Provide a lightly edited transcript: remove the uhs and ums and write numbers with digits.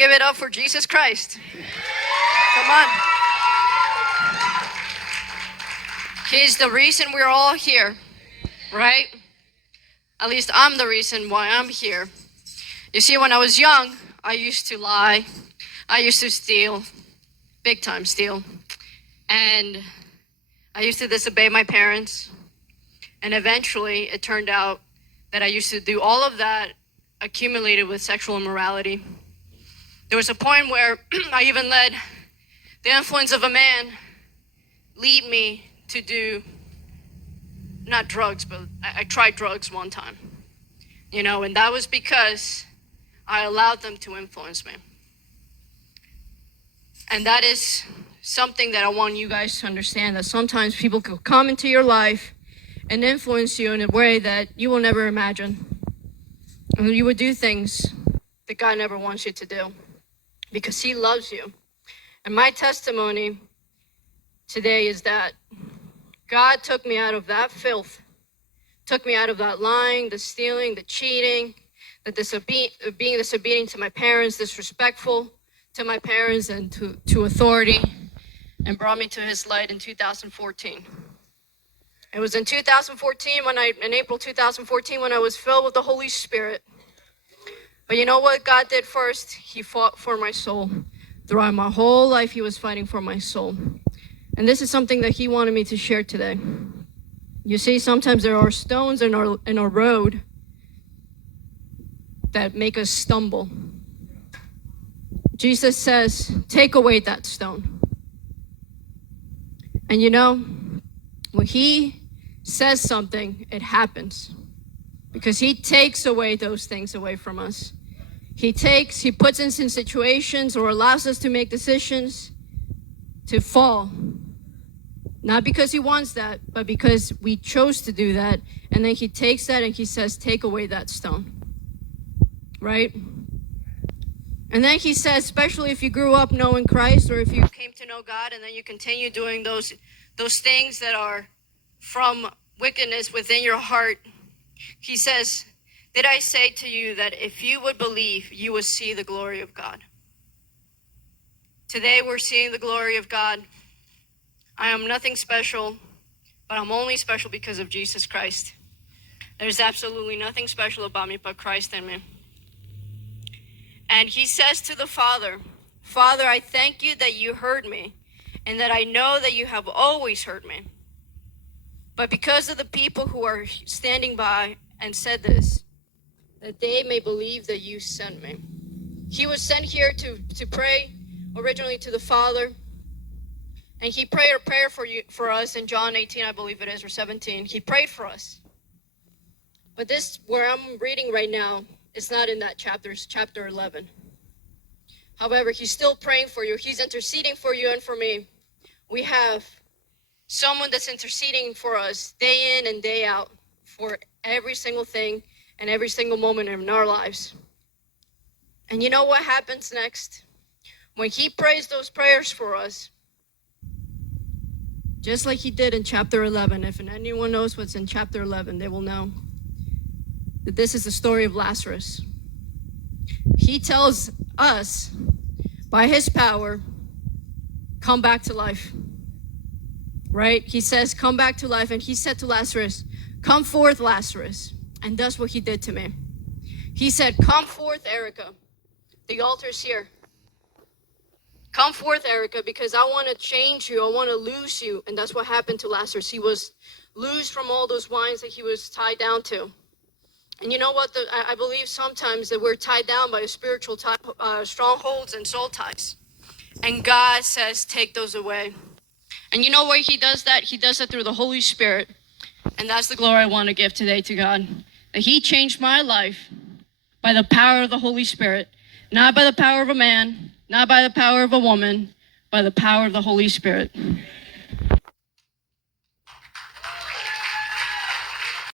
Give it up for Jesus Christ. Come on. He's the reason we're all here, right? At least I'm the reason why I'm here. You see, when I was young, I used to lie. I used to steal, big time steal. And I used to disobey my parents. And eventually it turned out that I used to do all of that accumulated with sexual immorality. There was a point where I even let the influence of a man lead me to do, not drugs, but I tried drugs one time, and that was because I allowed them to influence me. And that is something that I want you guys to understand, that sometimes people could come into your life and influence you in a way that you will never imagine. And you would do things that God never wants you to do because he loves you. And my testimony today is that God took me out of that filth, took me out of that lying, the stealing, the cheating, the being disobedient to my parents, disrespectful to my parents and to authority, and brought me to his light in 2014. It was in 2014 in April 2014 when I was filled with the Holy Spirit. But you know what God did first? He fought for my soul. Throughout my whole life, he was fighting for my soul. And this is something that he wanted me to share today. You see, sometimes there are stones in our road that make us stumble. Jesus says, take away that stone. And when he says something, it happens. Because he takes away those things away from us. He puts us in situations or allows us to make decisions to fall. Not because he wants that, but because we chose to do that. And then he takes that and he says, take away that stone. Right? And then he says, especially if you grew up knowing Christ, or if you came to know God and then you continue doing those things that are from wickedness within your heart, he says, did I say to you that if you would believe, you would see the glory of God? Today we're seeing the glory of God. I am nothing special, but I'm only special because of Jesus Christ. There's absolutely nothing special about me but Christ in me. And he says to the Father, Father, I thank you that you heard me, and that I know that you have always heard me. But because of the people who are standing by and said this, that they may believe that you sent me. He was sent here to pray originally to the Father. And he prayed a prayer for us in John 18, I believe it is, or 17. He prayed for us. But this, where I'm reading right now, it's not in that chapter, it's chapter 11. However, he's still praying for you. He's interceding for you and for me. We have someone that's interceding for us day in and day out for every single thing and every single moment in our lives. And you know what happens next? When he prays those prayers for us, just like he did in chapter 11, if anyone knows what's in chapter 11, they will know that this is the story of Lazarus. He tells us, by his power, come back to life. Right? He says, come back to life. And he said to Lazarus, come forth, Lazarus. And that's what he did to me. He said, come forth, Erica. The altar's here. Come forth, Erica, because I want to change you. I want to loose you. And that's what happened to Lazarus. He was loosed from all those wines that he was tied down to. And you know what? I believe sometimes that we're tied down by spiritual strongholds and soul ties. And God says, take those away. And you know why he does that? He does that through the Holy Spirit. And that's the glory I want to give today to God. That he changed my life by the power of the Holy Spirit. Not by the power of a man, not by the power of a woman, by the power of the Holy Spirit.